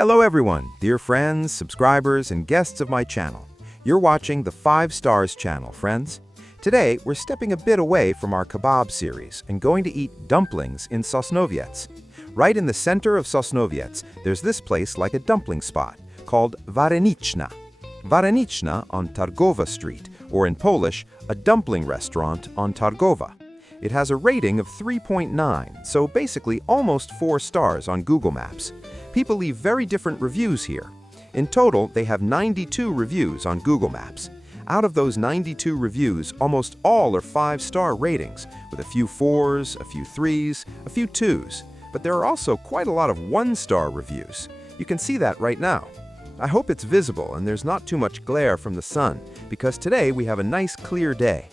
Hello everyone, dear friends, subscribers, and guests of my channel. You're watching the FiveStars channel, friends. Today, we're stepping a bit away from our kebab series and going to eat dumplings in Sosnowiec. Right in the center of Sosnowiec, there's this place like a dumpling spot called Wareniczna. Wareniczna on Targowa Street, or in Polish, a dumpling restaurant on Targowa. It has a rating of 3.9, so basically almost 4 stars on Google Maps. People leave very different reviews here. In total, they have 92 reviews on Google Maps. Out of those 92 reviews, almost all are 5-star ratings, with a few 4s, a few 3s, a few 2s. But there are also quite a lot of 1-star reviews. You can see that right now. I hope it's visible and there's not too much glare from the sun, because today we have a nice clear day.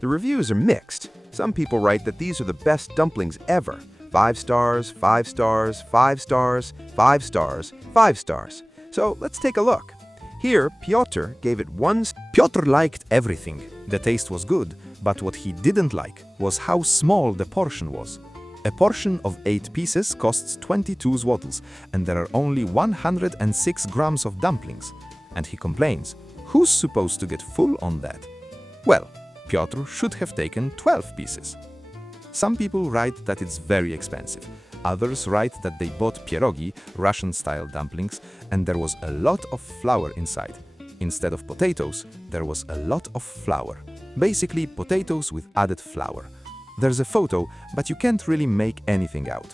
The reviews are mixed. Some people write that these are the best dumplings ever. 5 stars, 5 stars, 5 stars, 5 stars, 5 stars. So let's take a look. Here, Piotr gave it 1 star. Piotr liked everything. The taste was good, but what he didn't like was how small the portion was. A portion of 8 pieces costs 22 złotys, and there are only 106 grams of dumplings. And he complains, who's supposed to get full on that? Well, Piotr should have taken 12 pieces. Some people write that it's very expensive. Others write that they bought pierogi, Russian-style dumplings, and there was a lot of flour inside. Instead of potatoes, there was a lot of flour. Basically, potatoes with added flour. There's a photo, but you can't really make anything out.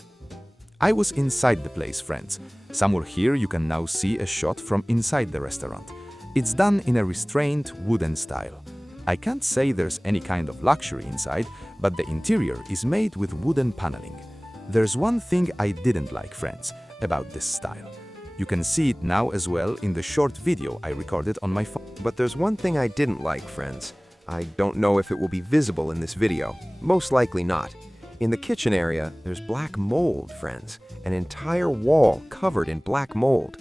I was inside the place, friends. Somewhere here you can now see a shot from inside the restaurant. It's done in a restrained wooden style. I can't say there's any kind of luxury inside, but the interior is made with wooden paneling. There's one thing I didn't like, friends, about this style. You can see it now as well in the short video I recorded on my phone. But there's one thing I didn't like, friends. I don't know if it will be visible in this video. Most likely not. In the kitchen area, there's black mold, friends. An entire wall covered in black mold.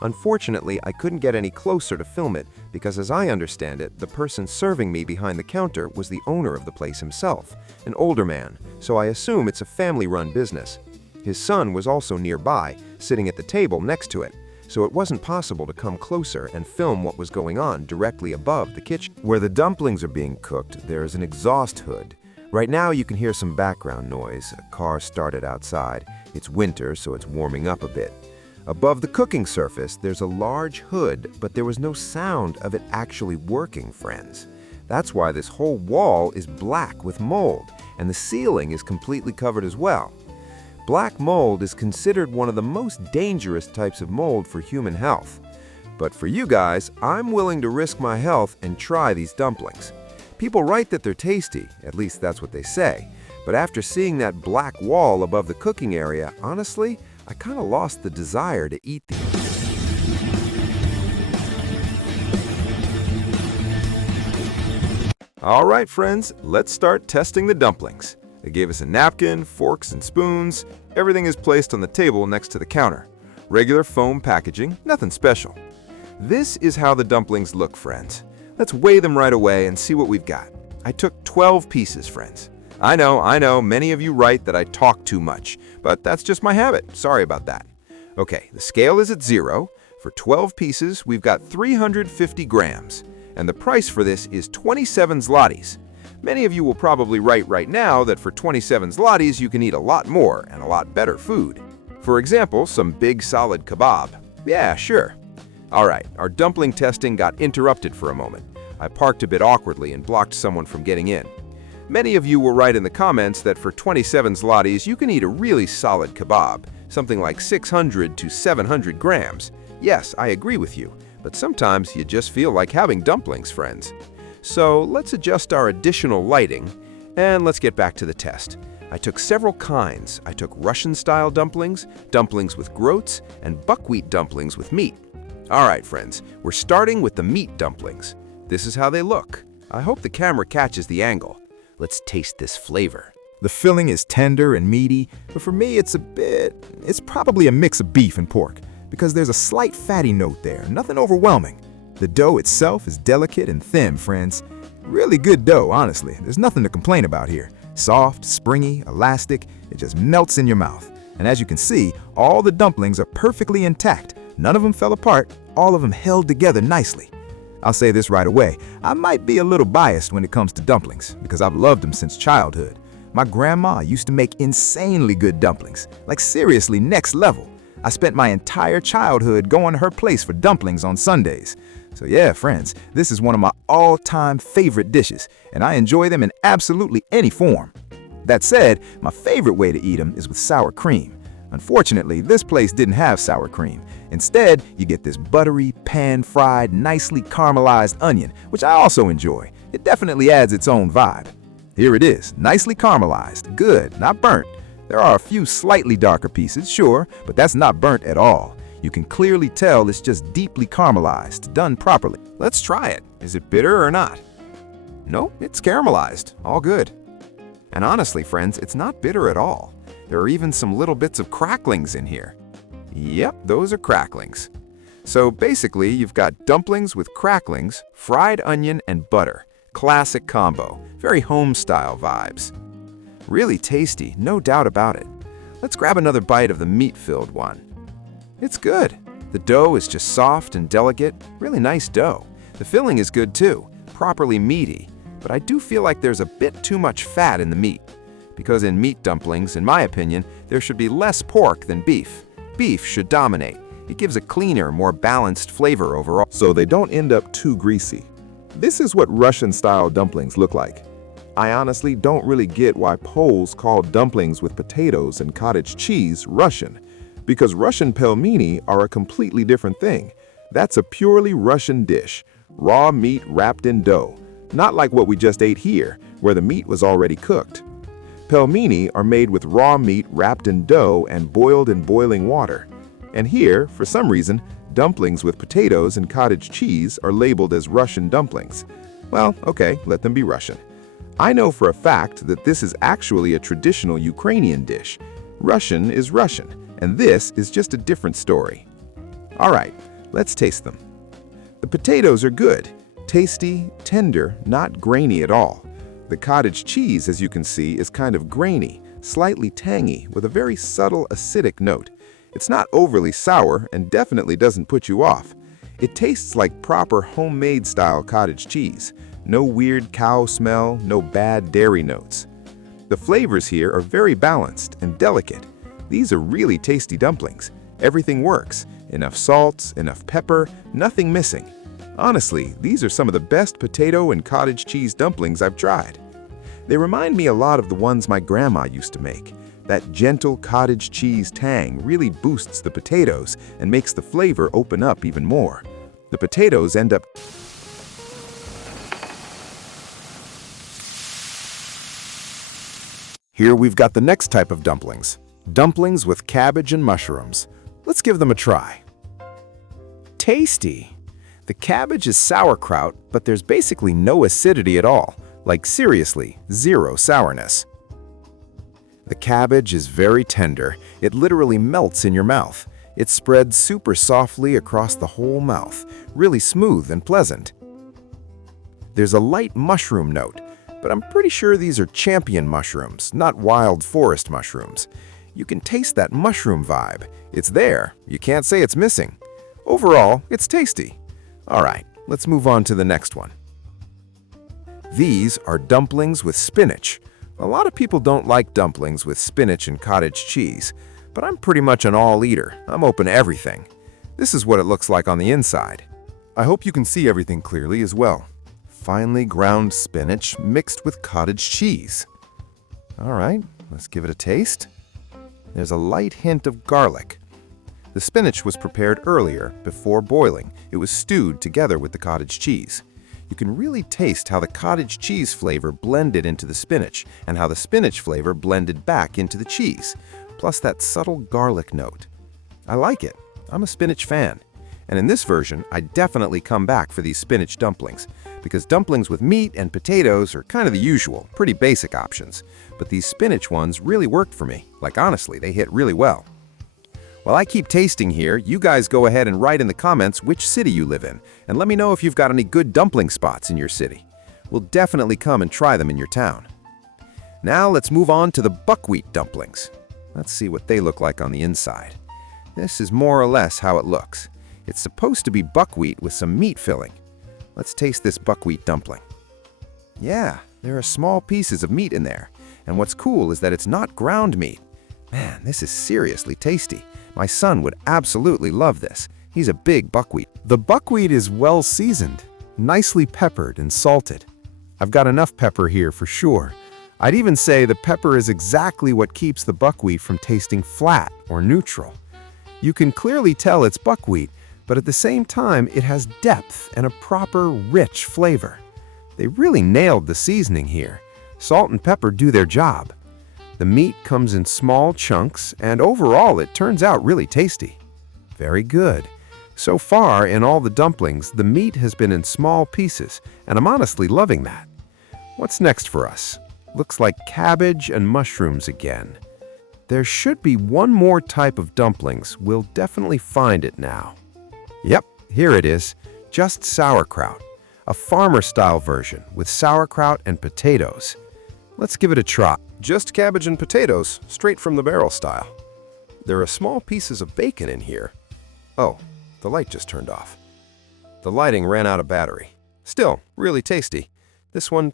Unfortunately, I couldn't get any closer to film it because, as I understand it, the person serving me behind the counter was the owner of the place himself, an older man, so I assume it's a family-run business. His son was also nearby, sitting at the table next to it, so it wasn't possible to come closer and film what was going on directly above the kitchen. Where the dumplings are being cooked, there is an exhaust hood. Right now you can hear some background noise. A car started outside. It's winter, so it's warming up a bit. Above the cooking surface, there's a large hood, but there was no sound of it actually working, friends. That's why this whole wall is black with mold, and the ceiling is completely covered as well. Black mold is considered one of the most dangerous types of mold for human health. But for you guys, I'm willing to risk my health and try these dumplings. People write that they're tasty, at least that's what they say. But after seeing that black wall above the cooking area, honestly, I kind of lost the desire to eat these. All right, friends, let's start testing the dumplings. They gave us a napkin, forks and spoons. Everything is placed on the table next to the counter. Regular foam packaging, nothing special. This is how the dumplings look, friends. Let's weigh them right away and see what we've got. I took 12 pieces, friends. I know, many of you write that I talk too much, but that's just my habit. Sorry about that. Okay, the scale is at 0. For 12 pieces, we've got 350 grams, and the price for this is 27 zlotys. Many of you will probably write right now that for 27 zlotys you can eat a lot more and a lot better food. For example, some big solid kebab. Yeah, sure. All right, our dumpling testing got interrupted for a moment. I parked a bit awkwardly and blocked someone from getting in. Many of you will write in the comments that for 27 zlotys you can eat a really solid kebab, something like 600 to 700 grams. Yes, I agree with you, but sometimes you just feel like having dumplings, friends. So let's adjust our additional lighting, and let's get back to the test. I took several kinds. I took Russian-style dumplings, dumplings with groats, and buckwheat dumplings with meat. All right, friends, we're starting with the meat dumplings. This is how they look. I hope the camera catches the angle. Let's taste this flavor. The filling is tender and meaty, but for me it's probably a mix of beef and pork, because there's a slight fatty note there, nothing overwhelming. The dough itself is delicate and thin, friends. Really good dough, honestly. There's nothing to complain about here. Soft, springy, elastic, it just melts in your mouth. And as you can see, all the dumplings are perfectly intact. None of them fell apart, all of them held together nicely. I'll say this right away, I might be a little biased when it comes to dumplings, because I've loved them since childhood. My grandma used to make insanely good dumplings, like seriously next level. I spent my entire childhood going to her place for dumplings on Sundays. So yeah, friends, this is one of my all-time favorite dishes, and I enjoy them in absolutely any form. That said, my favorite way to eat them is with sour cream. Unfortunately, this place didn't have sour cream. Instead, you get this buttery, pan-fried, nicely caramelized onion, which I also enjoy. It definitely adds its own vibe. Here it is, nicely caramelized, good, not burnt. There are a few slightly darker pieces, sure, but that's not burnt at all. You can clearly tell it's just deeply caramelized, done properly. Let's try it. Is it bitter or not? No, it's caramelized. All good. And honestly, friends, it's not bitter at all. There are even some little bits of cracklings in here. Yep, those are cracklings. So basically, you've got dumplings with cracklings, fried onion, and butter. Classic combo. Very home-style vibes. Really tasty, no doubt about it. Let's grab another bite of the meat-filled one. It's good. The dough is just soft and delicate, really nice dough. The filling is good too, properly meaty, but I do feel like there's a bit too much fat in the meat. Because in meat dumplings, in my opinion, there should be less pork than beef. Beef should dominate. It gives a cleaner, more balanced flavor overall. So they don't end up too greasy. This is what Russian-style dumplings look like. I honestly don't really get why Poles call dumplings with potatoes and cottage cheese Russian, because Russian pelmeni are a completely different thing. That's a purely Russian dish, raw meat wrapped in dough, not like what we just ate here, where the meat was already cooked. Pelmeni are made with raw meat wrapped in dough and boiled in boiling water. And here, for some reason, dumplings with potatoes and cottage cheese are labeled as Russian dumplings. Well, okay, let them be Russian. I know for a fact that this is actually a traditional Ukrainian dish. Russian is Russian, and this is just a different story. All right, let's taste them. The potatoes are good, tasty, tender, not grainy at all. The cottage cheese, as you can see, is kind of grainy, slightly tangy, with a very subtle acidic note. It's not overly sour and definitely doesn't put you off. It tastes like proper homemade style cottage cheese. No weird cow smell, no bad dairy notes. The flavors here are very balanced and delicate. These are really tasty dumplings. Everything works. Enough salt, enough pepper, nothing missing. Honestly, these are some of the best potato and cottage cheese dumplings I've tried. They remind me a lot of the ones my grandma used to make. That gentle cottage cheese tang really boosts the potatoes and makes the flavor open up even more. The potatoes end up Here we've got the next type of dumplings. Dumplings with cabbage and mushrooms. Let's give them a try. Tasty! The cabbage is sauerkraut, but there's basically no acidity at all. Like seriously, zero sourness. The cabbage is very tender. It literally melts in your mouth. It spreads super softly across the whole mouth, really smooth and pleasant. There's a light mushroom note, but I'm pretty sure these are champion mushrooms, not wild forest mushrooms. You can taste that mushroom vibe. It's there. You can't say it's missing. Overall, it's tasty. All right, let's move on to the next one. These are dumplings with spinach. A lot of people don't like dumplings with spinach and cottage cheese, but I'm pretty much an all-eater. I'm open to everything. This is what it looks like on the inside. I hope you can see everything clearly as well. Finely ground spinach mixed with cottage cheese. All right, let's give it a taste. There's a light hint of garlic. The spinach was prepared earlier, before boiling. It was stewed together with the cottage cheese. You can really taste how the cottage cheese flavor blended into the spinach and how the spinach flavor blended back into the cheese, plus that subtle garlic note. I like it. I'm a spinach fan. And in this version, I definitely come back for these spinach dumplings, because dumplings with meat and potatoes are kind of the usual, pretty basic options. But these spinach ones really worked for me. Like honestly, they hit really well. While I keep tasting here, you guys go ahead and write in the comments which city you live in, and let me know if you've got any good dumpling spots in your city. We'll definitely come and try them in your town. Now let's move on to the buckwheat dumplings. Let's see what they look like on the inside. This is more or less how it looks. It's supposed to be buckwheat with some meat filling. Let's taste this buckwheat dumpling. Yeah, there are small pieces of meat in there. And what's cool is that it's not ground meat. Man, this is seriously tasty. My son would absolutely love this. He's a big buckwheat. The buckwheat is well seasoned, nicely peppered and salted. I've got enough pepper here for sure. I'd even say the pepper is exactly what keeps the buckwheat from tasting flat or neutral. You can clearly tell it's buckwheat, but at the same time, it has depth and a proper, rich flavor. They really nailed the seasoning here. Salt and pepper do their job. The meat comes in small chunks, and overall, it turns out really tasty. Very good. So far, in all the dumplings, the meat has been in small pieces, and I'm honestly loving that. What's next for us? Looks like cabbage and mushrooms again. There should be one more type of dumplings. We'll definitely find it now. Yep, here it is. Just sauerkraut. A farmer-style version with sauerkraut and potatoes. Let's give it a try. Just cabbage and potatoes, straight from the barrel style. There are small pieces of bacon in here. Oh, the light just turned off. The lighting ran out of battery. Still, really tasty. This one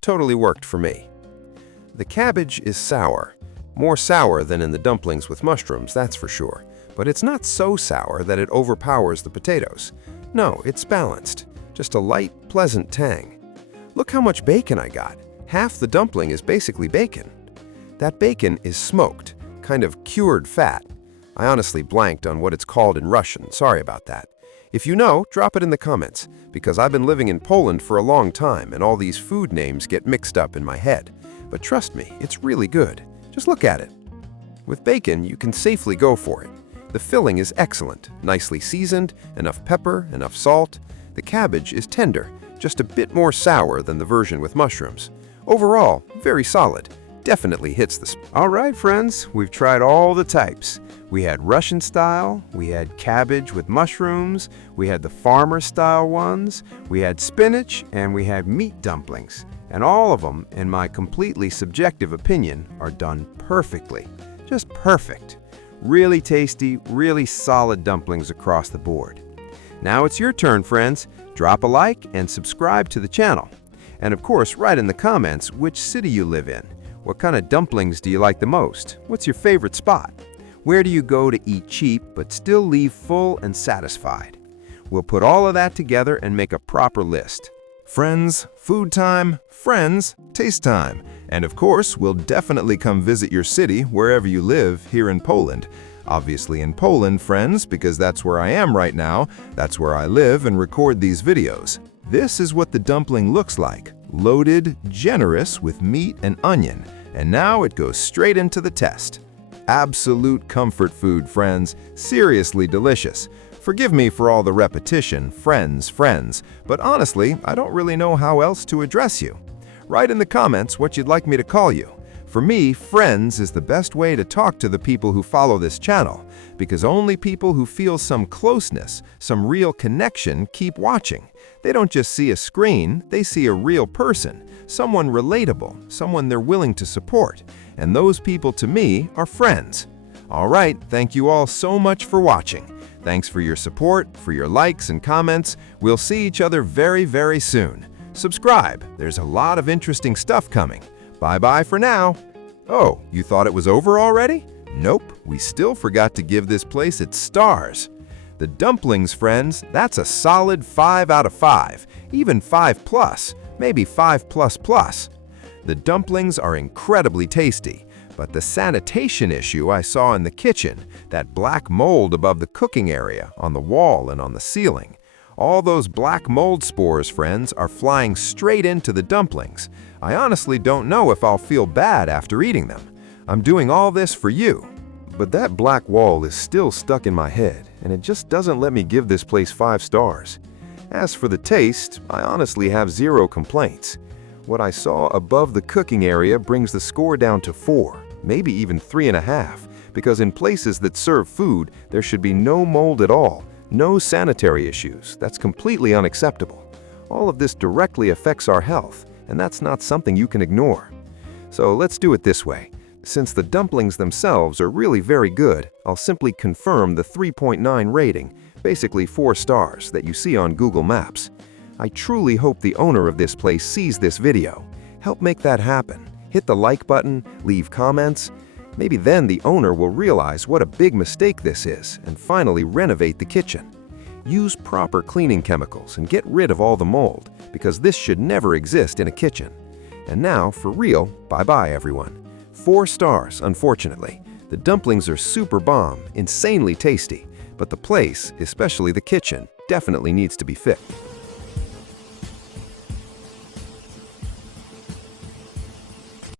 totally worked for me. The cabbage is sour. More sour than in the dumplings with mushrooms, that's for sure. But it's not so sour that it overpowers the potatoes. No, it's balanced. Just a light, pleasant tang. Look how much bacon I got. Half the dumpling is basically bacon. That bacon is smoked, kind of cured fat. I honestly blanked on what it's called in Russian. Sorry about that. If you know, drop it in the comments, because I've been living in Poland for a long time and all these food names get mixed up in my head. But trust me, it's really good. Just look at it. With bacon, you can safely go for it. The filling is excellent, nicely seasoned, enough pepper, enough salt. The cabbage is tender, just a bit more sour than the version with mushrooms. Overall, very solid. Definitely hits the spot. All right, friends, we've tried all the types. We had Russian style, we had cabbage with mushrooms, we had the farmer style ones, we had spinach, and we had meat dumplings. And all of them, in my completely subjective opinion, are done perfectly. Just perfect. Really tasty, really solid dumplings across the board. Now it's your turn, friends. Drop a like and subscribe to the channel. And of course, write in the comments which city you live in. What kind of dumplings do you like the most? What's your favorite spot? Where do you go to eat cheap but still leave full and satisfied? We'll put all of that together and make a proper list. Friends, food time, friends, taste time. And of course, we'll definitely come visit your city wherever you live here in Poland. Obviously in Poland, friends, because that's where I am right now. That's where I live and record these videos. This is what the dumpling looks like. Loaded, generous with meat and onion. And now it goes straight into the test. Absolute comfort food, friends. Seriously delicious. Forgive me for all the repetition, friends, but honestly, I don't really know how else to address you. Write in the comments what you'd like me to call you. For me, friends is the best way to talk to the people who follow this channel, because only people who feel some closeness, some real connection keep watching. They don't just see a screen, they see a real person, someone relatable, someone they're willing to support. And those people to me are friends. All right, thank you all so much for watching. Thanks for your support, for your likes and comments. We'll see each other very, very soon. Subscribe, there's a lot of interesting stuff coming. Bye-bye for now. Oh, you thought it was over already? Nope, we still forgot to give this place its stars. The dumplings, friends, that's a solid 5 out of 5, even 5 plus, maybe 5 plus plus. The dumplings are incredibly tasty, but the sanitation issue I saw in the kitchen, that black mold above the cooking area, on the wall and on the ceiling, all those black mold spores, friends, are flying straight into the dumplings. I honestly don't know if I'll feel bad after eating them. I'm doing all this for you. But that black wall is still stuck in my head, and it just doesn't let me give this place 5 stars. As for the taste, I honestly have 0 complaints. What I saw above the cooking area brings the score down to 4, maybe even 3.5, because in places that serve food, there should be no mold at all, no sanitary issues. That's completely unacceptable. All of this directly affects our health, and that's not something you can ignore. So let's do it this way. Since the dumplings themselves are really very good, I'll simply confirm the 3.9 rating, basically 4 stars, that you see on Google Maps. I truly hope the owner of this place sees this video. Help make that happen. Hit the like button, leave comments. Maybe then the owner will realize what a big mistake this is and finally renovate the kitchen. Use proper cleaning chemicals and get rid of all the mold, because this should never exist in a kitchen. And now, for real, bye-bye everyone. 4 stars, unfortunately. The dumplings are super bomb, insanely tasty, but the place, especially the kitchen, definitely needs to be fixed.